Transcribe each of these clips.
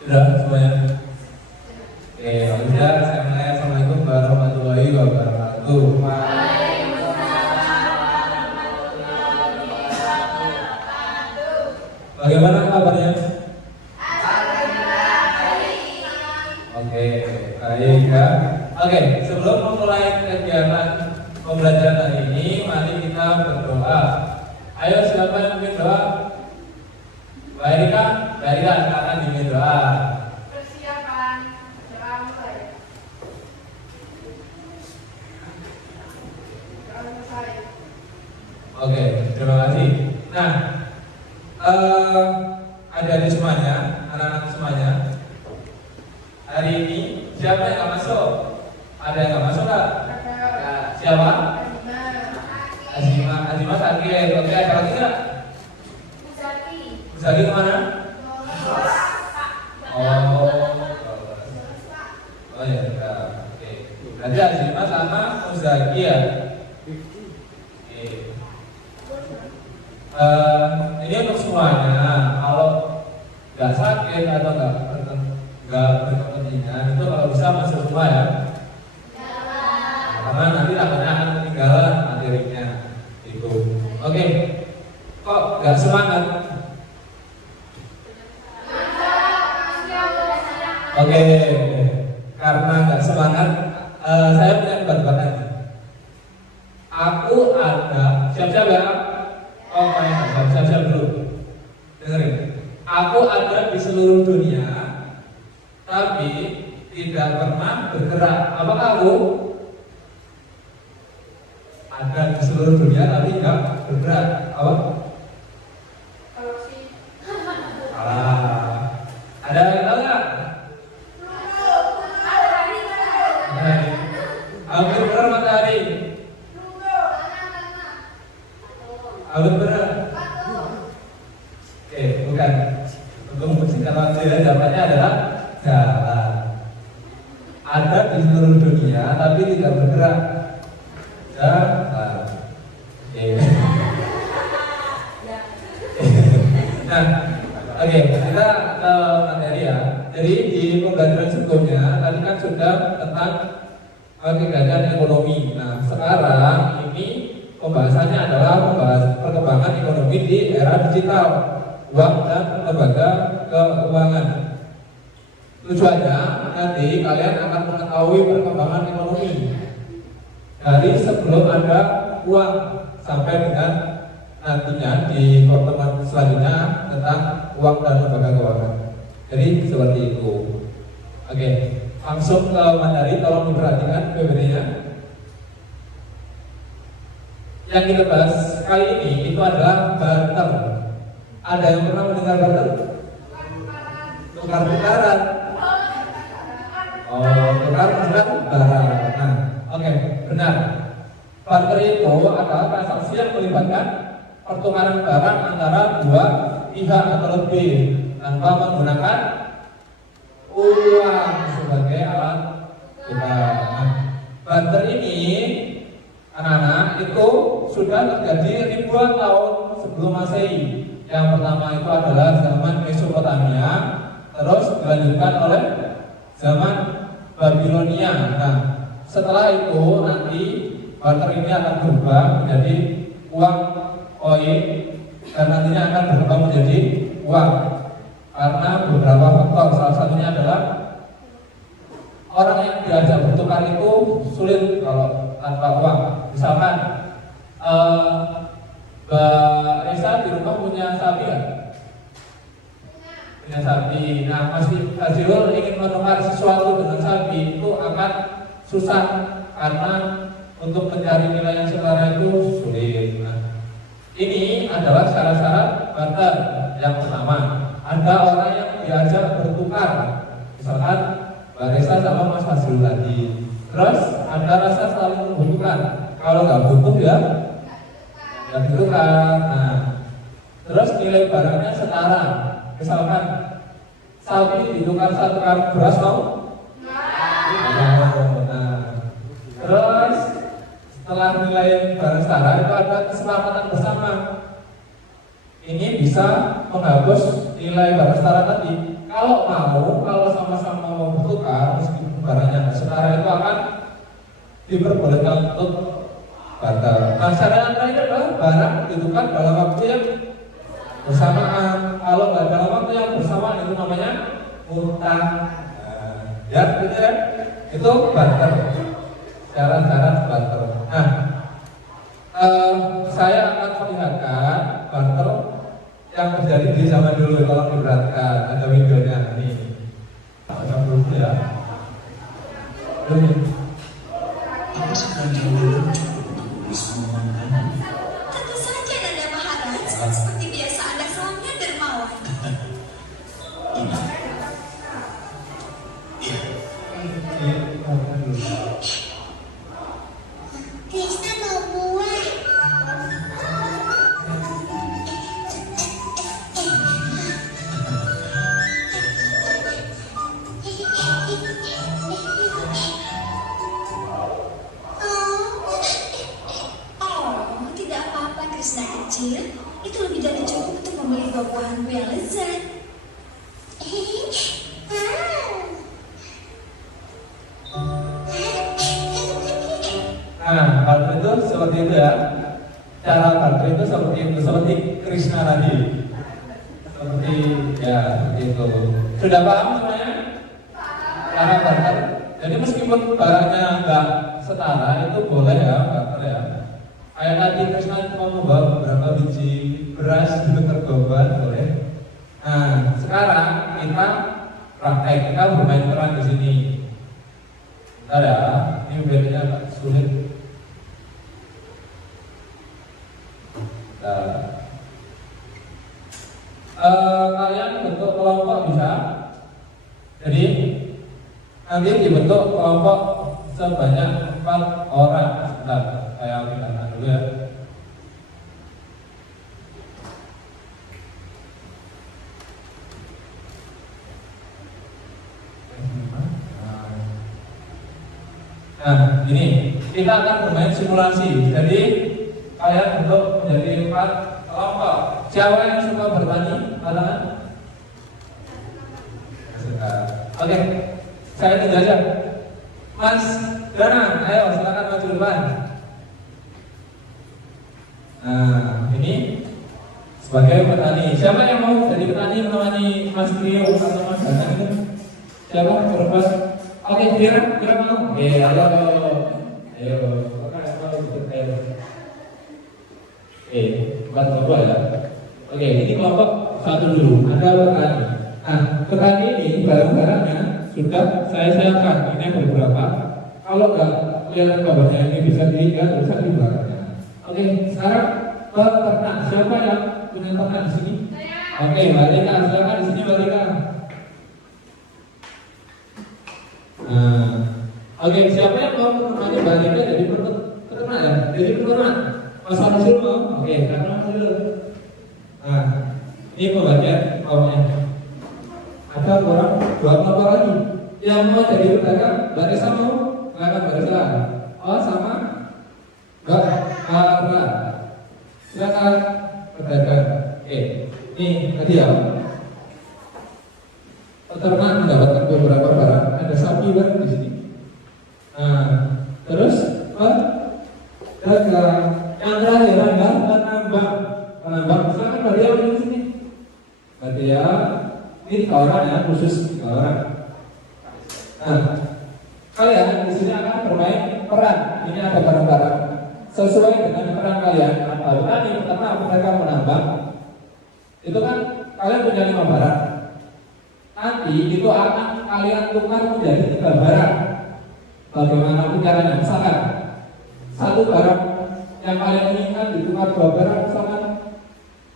Sudah semuanya? Oke, kalau sudah saya mulai. Assalamualaikum warahmatullahi wabarakatuh. Bagaimana kabarnya? Oke, baik ya. Oke, sebelum memulai kegiatan pembelajaran hari ini, mari kita berdoa. Ayo siapa yang ingin doa? Mbak Erika, silakan ingin doa. Persiapan doa mulai. Doa selesai. Oke, terima kasih. Nah, adik-adik semuanya, anak-anak semuanya, hari ini siapa yang nggak masuk? Ada yang nggak masuk nggak? Siapa? Azima sakit. Oke, ada lagi nggak? Zaki kemana? Oh ya, oke. Berarti Azima sama Muzaki ya. Oke. Ini untuk semuanya. Kalau nggak sakit atau nggak berkepentingan, itu kalau bisa masuk semua ya. Karena nanti takutnya akan ketinggalan materinya. Itu. Oke. Kok nggak semangat? Oke, karena nggak semangat, saya punya tebak-tebakan. Aku ada, siap-siap ya? Oh, siap-siap dulu. Dengerin. Aku ada di seluruh dunia, tapi tidak pernah bergerak. Apa kamu? Ada di seluruh dunia, tapi nggak bergerak. Apa? Ada yang tahu nggak? Hampir benar matahari. Hampir benar. Oke, bukan. Untuk membersihkan waktu ya, jawabannya adalah jalan. Ada di seluruh dunia, tapi tidak bergerak. Jalan. Oke. Nah, oke, kita ke materi ya. Jadi di pembelajaran sebelumnya tadi kan sudah tentang kegiatan ekonomi. Nah, sekarang ini pembahasannya adalah membahas perkembangan ekonomi di era digital, uang dan lembaga keuangan. Tujuannya nanti kalian akan mengetahui perkembangan ekonomi dari sebelum ada uang sampai dengan nantinya di pertemuan selanjutnya tentang uang dan lembaga keuangan. Jadi seperti itu. Oke, langsung ke materi, tolong diperhatikan PPT-nya. Yang kita bahas kali ini itu adalah barter. Ada yang pernah mendengar barter? Tukar-tukaran. Oh, tukar-tukaran barang. Nah, oke, benar. Barter itu adalah transaksi yang melibatkan pertukaran barang antara dua pihak atau lebih tanpa menggunakan uang sebagai alat tukar. Nah, barter ini anak-anak itu sudah terjadi ribuan tahun sebelum Masehi. Yang pertama itu adalah zaman Mesopotamia, terus dilanjutkan oleh zaman Babilonia. Nah, setelah itu nanti barter ini akan berubah menjadi uang koin dan nantinya akan berubah menjadi uang karena beberapa faktor. Salah satunya adalah orang yang diajak bertukar itu sulit kalau tanpa uang. Misalkan Mbak Risa di rumah punya sapi ya? Punya sapi. Nah, Mas Fazilul ingin menukar sesuatu dengan sapi itu akan susah karena untuk mencari nilai yang setara itu sulit. Nah, ini adalah syarat-syarat barter. Yang pertama, ada orang yang diajak bertukar, misalkan Mbak Risa sama Mas Fazilul tadi. Terus ada rasa saling membutuhkan. Kalau nggak butuh ya nggak ditukar. Nah, terus nilai barangnya setara. Misalkan sapi ditukar 1 karung beras mau? Nah, terus setelah nilai barang setara itu ada kesepakatan bersama. ini bisa menghapus nilai barang setara tadi. Kalau mau, kalau sama-sama mau bertukar, meskipun barangnya nggak setara itu akan diperbolehkan untuk barter. Nah, syarat yang terakhir adalah barang ditukar dalam waktu yang bersamaan. Kalau nggak dalam waktu yang bersamaan itu namanya utang. Ya, gitu ya. Itu barter. Syarat-syarat barter. Nah, saya akan perlihatkan barter yang terjadi di zaman dulu. Kalau diperhatikan ada videonya ini. Yang dulu ya. Apa sekarang dulu? Tentu saja Nanda Maharaj, seperti biasa Anda selalunya dermawan. Ini. Iya. Krishna mau buah. Oh, tidak apa-apa Krishna kecil. Itu lebih dari cukup untuk membeli buah-buahanku yang lezat. Nah, barter itu seperti itu ya. Cara barter itu seperti itu, seperti Krishna tadi. Seperti ya, seperti itu. Sudah paham semuanya? Cara barter. Jadi meskipun barangnya nggak setara itu boleh ya barter ya. Kayak tadi Krishna mau membawa beberapa biji beras untuk tergoban boleh. Nah, sekarang kita praktek, kita bermain peran di sini. Bentar ya, ini bedanya agak sulit. Nah, kalian bentuk kelompok bisa. Jadi nanti dibentuk kelompok sebanyak 4 orang. Bentar, saya pindah dulu ya. Nah, ini kita akan bermain simulasi. Jadi kalian bentuk menjadi 4 kelompok. Siapa yang suka bertani? Kalangan? Suka. Oke, saya tunggu aja. Mas Dana, ayo silakan maju depan. Nah, ini sebagai petani. Siapa yang mau jadi petani menemani Mas Trio atau Mas Dana itu? Siapa berbuat? Oke, kira mau? Iya, ayo. Bukan kelompok ya. Oke, ini kelompok satu dulu. Ada petani. Nah, petani ini barang-barangnya sudah saya siapkan. Ini ada beberapa. Kalau nggak lihat gambarnya ini bisa dilihat tulisan di belakangnya. Oke, sekarang peternak. Siapa yang punya ternak di sini? Oke, Mbak Rika, silakan di sini Mbak Rika. Nah, oke, siapa yang mau menemani Mbak Rika jadi peternak ya? Jadi peternak. Mas Arsul mau? Oke, karena Mas Arsul. Nah, ini pembagian kaumnya. Ada orang 2 kelompok lagi yang mau jadi pedagang. Mbak Risa mau? Silakan Mbak Risa. Oh, sama Mbak Ara. Silakan pedagang. Oke, ini tadi ya. Peternak mendapatkan beberapa barang. Ada sapi kan di sini. Nah, terus dagang. Yang terakhir adalah penambang. Silakan Mbak Dia di sini. Mbak Dia, ini 3 orang ya, khusus 3 orang. Nah, kalian di sini akan bermain peran. Ini ada barang-barang sesuai dengan peran kalian. Petani, peternak, pedagang, penambang. Itu kan kalian punya 5 barang. Nanti itu akan kalian tukar menjadi 3 barang. Bagaimanapun caranya, misalkan 1 barang yang kalian inginkan ditukar 2 barang, misalkan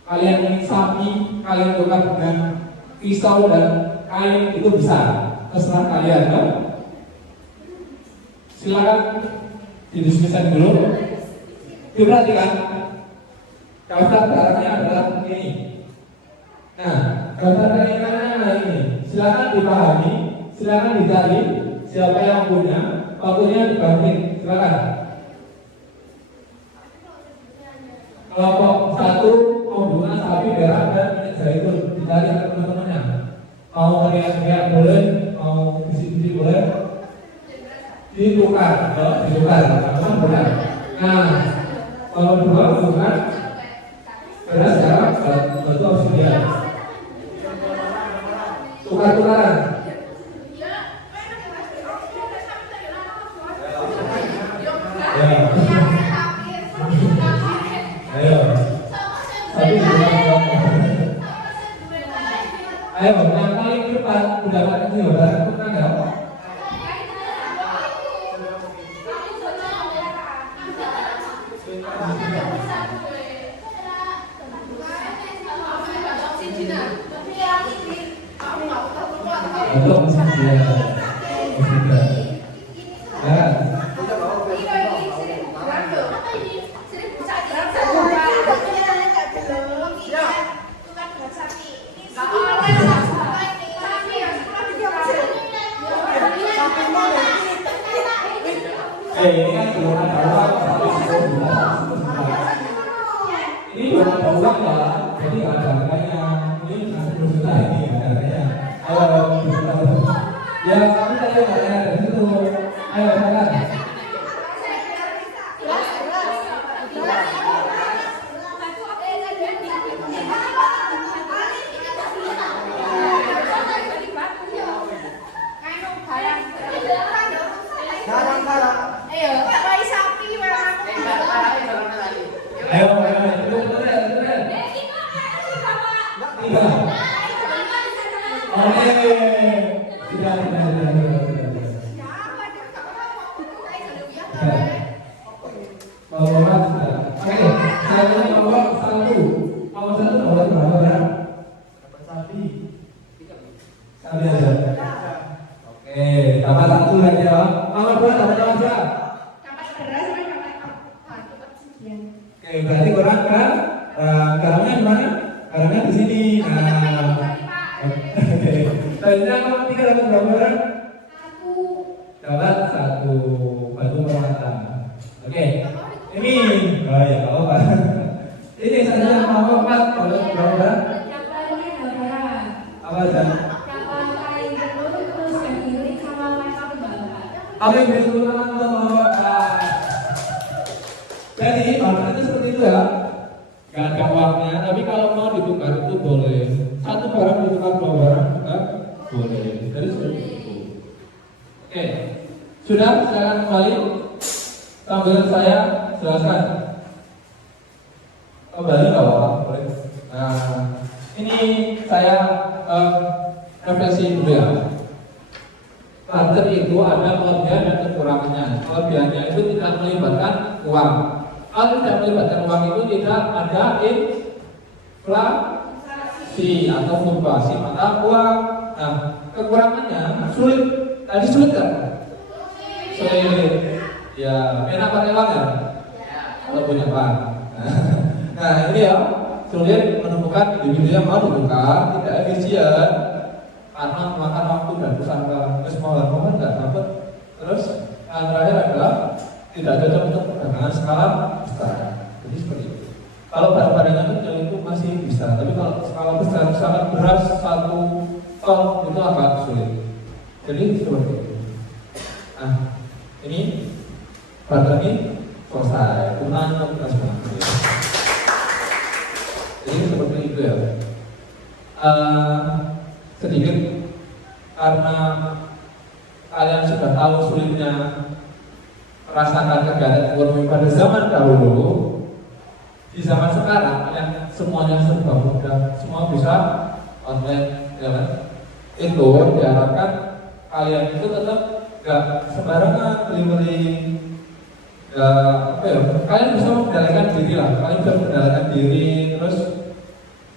kalian ingin sapi, kalian tukar dengan pisau dan kain, itu bisa. Terserah kalian, kan? Silakan didiskusikan dulu. Diperhatikan. Daftar barangnya adalah ini. Nah, daftar keinginannya ini. Silakan dipahami, silakan dicari siapa yang punya, waktunya dibanding. Silakan. Kelompok 1 pembunuhan sapi merah Mau teriak-teriak boleh, mau bisik-bisik boleh. Ditukar, memang benar. Nah, kalau dua bukan beras ya, batu obsidian. Tukar-tukaran. Ya. Ayo. Tapi ayo, yang paling cepat mendapat ini barang tukar ya. Betul, ya. Ini kan belum ada uang, ini belum ada uang ya, jadi nggak ada harganya. Ini 10 juta ini harganya. Ya kami tadi ada dari situ. Ayo silakan. Ayo, itu tambah satu lagi ya. Tambah dua, tambah aja. Oke, berarti kurang kan? Garamnya di mana? Garamnya di sini. Nah, oke. Tadinya kamu 3 dapat berapa orang? Dapat 1 batu permata. Oke, ini, oh ya, apa? Ini saja mau 4 dapat berapa orang? Apa saja? Apa yang bisa jadi bahan itu seperti itu ya, nggak ada uangnya. Tapi kalau mau ditukar itu boleh. Satu barang ditukar 2 barang juga boleh. Jadi seperti itu. Oke, sudah silakan kembali. Sambil saya jelaskan. Kembali nggak apa-apa, boleh. Nah, ini saya refleksi dulu ya. Barter itu ada kelebihan dan kekurangannya. Kelebihannya itu tidak melibatkan uang. Kalau tidak melibatkan uang itu tidak ada inflasi atau fluktuasi mata uang. Nah, kekurangannya sulit. Tadi sulit kan? Sulit. Ya, enak pakai uang ya? Kalau punya uang. Nah, ini ya sulit menemukan individu yang mau ditukar, tidak efisien. Karena memakan waktu dan usaha kesemuanya nggak dapat. Terus yang terakhir adalah tidak cocok untuk perdagangan skala besar. Jadi seperti itu. Kalau barang-barangnya kecil itu masih bisa, tapi kalau skala besar, misalkan beras 1 ton itu agak sulit. Jadi seperti itu. Nah, ini barang ini selesai. Punah kita semua. Jadi seperti itu ya. Sedikit karena kalian sudah tahu sulitnya merasakan kegiatan ekonomi pada zaman dahulu. Di zaman sekarang yang semuanya serba mudah, semua bisa online, ya kan? Itu diharapkan kalian itu tetap gak sembarangan beli-beli. Kalian bisa mengendalikan diri lah, kalian bisa mengendalikan diri, terus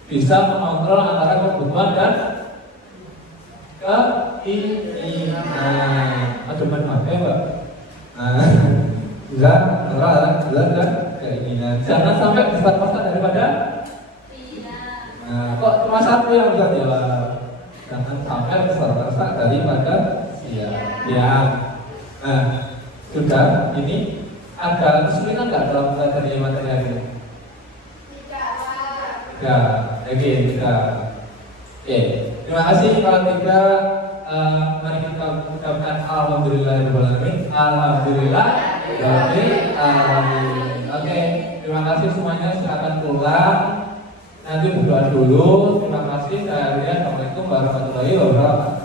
bisa mengontrol antara kebutuhan dan keinginan. Cuman apa ya Mbak? Nah, bisa antara kebutuhan dan keinginan. Jangan sampai besar-besar daripada nah, kok cuma satu yang bisa jawab. Jangan sampai besar-besar daripada ya. Nah, sudah ini ada kesulitan nggak dalam materi ini? Tidak. Oke. Terima kasih. Kalau tidak, mari kita ucapkan alhamdulillahirobbilalamin. Alhamdulillah. Alhamdulillah. Oke, terima kasih semuanya. Silakan pulang. Nanti berdoa dulu. Terima kasih. Saya Assalamualaikum warahmatullahi wabarakatuh.